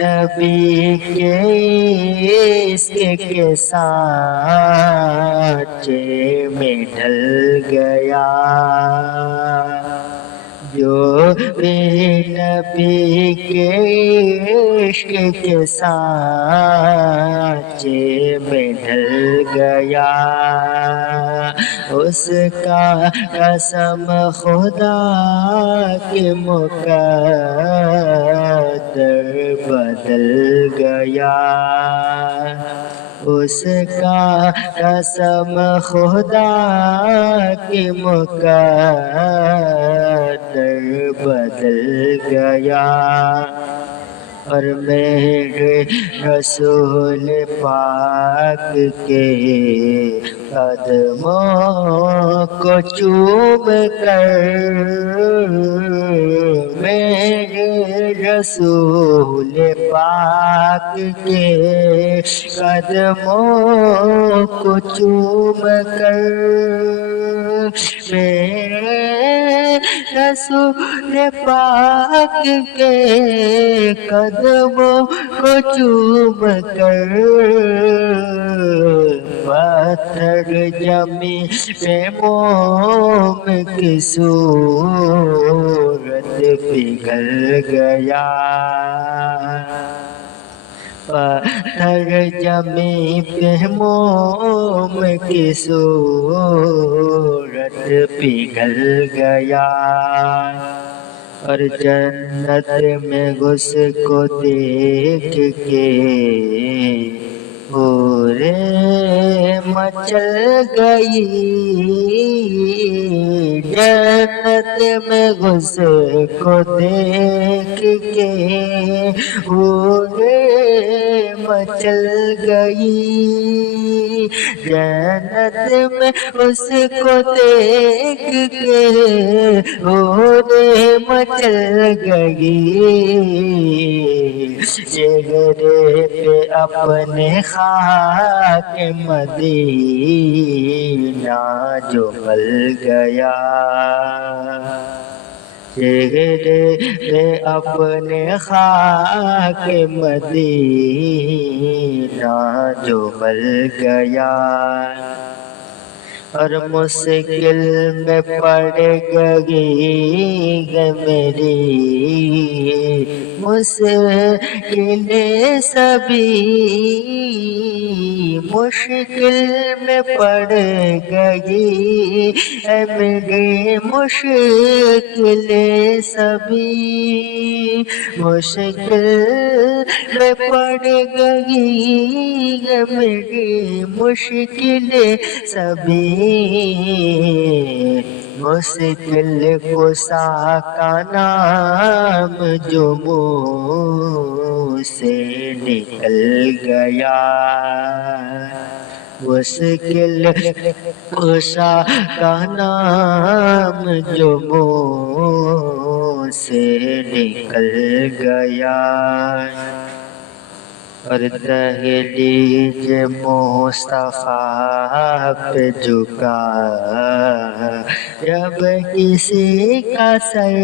نبی کے عشق کے سانچے میں ڈھل گیا، جو بھی نبی کے عشق کے سانچے میں ڈھل گیا، اس کا قسم خدا کی مقدر بدل گیا، اس کا قسم خدا کی مقدر بدل گیا، اور میرے رسول پاک کے قدموں کو چوم کر، میرے رسول پاک کے قدموں کو چوم کر، میرے رسول پاک کے قدموں کو چوم کر، پتھر زمین پہ موم کی صورت پگھل گیا، پتھر زمین پہ موم کی صورت پگھل گیا، اور جنت میں گھس کو دیکھ کے پورے مچل گئی، جنت میں گھس کو دیکھ کے پورے مچل گئی، جنت میں اس کو دیکھ کے پورے مچل گئی، چہرے پہ اپنے خاک مدینہ جو مل گیا، چہرے پہ اپنے خاک مدینہ جو مل گیا، اور مشکل میں پڑ گئی میری مشکلیں سبھی، مشکل میں پڑ گئی میری مشکلیں سبھی، مشکل میں پڑ گئی میری مشکلیں سبھی، مشکل کشا کا نام جو منہ سے نکل گیا، مشکل کشا کا نام جو منہ سے نکل گیا، اور دہلیز مصطفیٰ پہ جھکا جب کسی کا سر،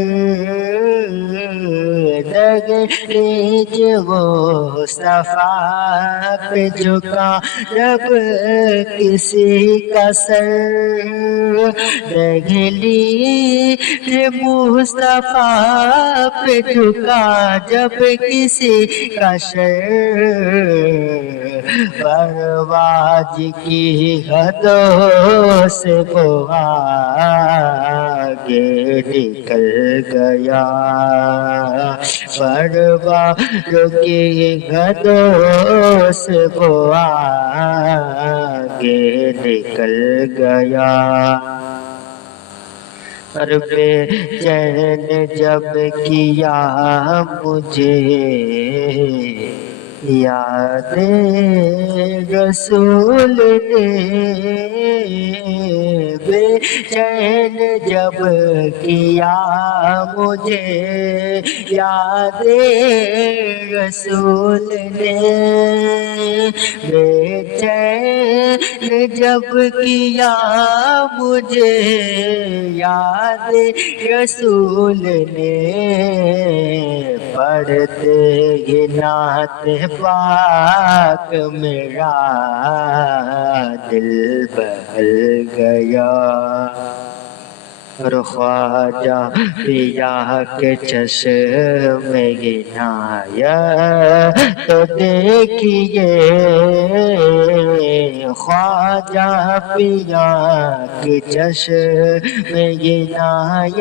دہلیز مصطفیٰ پہ جھکا جب کسی کا سر، دہلیز مصطفیٰ پہ جھکا جب کسی کا سر، پرواز کی حدوں سے وہ آگے نکل گیا، پرواز کی حدوں سے وہ آگے نکل گیا، اور بے چین جب کیا مجھے یاد رسول نے بے چین جب کیا مجھے، یاد رسول نے بے چین جب کیا مجھے، یاد رسول نے پڑھتے ہی نعت پاک میرا دل بہل گیا، اور خواجہ پیا کے چشم عنایت تو دیکھیے، خواجہ پیا کے چشم عنایت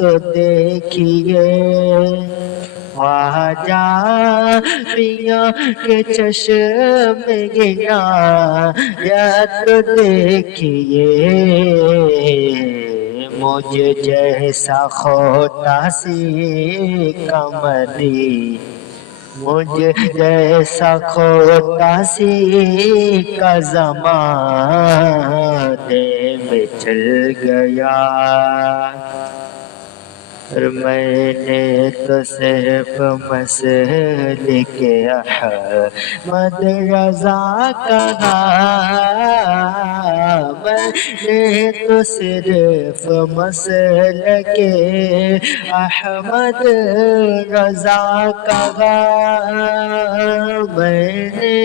تو دیکھیے، خواجہ پیا کے چشم عنایت تو دیکھیے، مجھ جیسا کھوٹا سی کمری، مجھ جیسا کھوٹا سی کا زمانے میں چل گیا، اور میں نے تو صرف مسلک احمد رضا کہا، میں نے تو صرف مسلک احمد رضا کہا، میں نے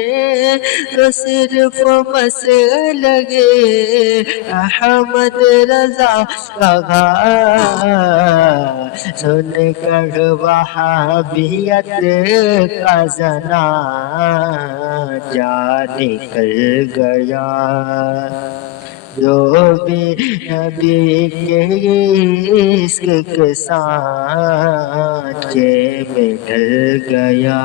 تو صرف مسلک احمد رضا کہا، سن کر وہابیت کا زناجہ نکل گیا، جو بھی نبی کے عشق کے سانچے میں ڈل گیا۔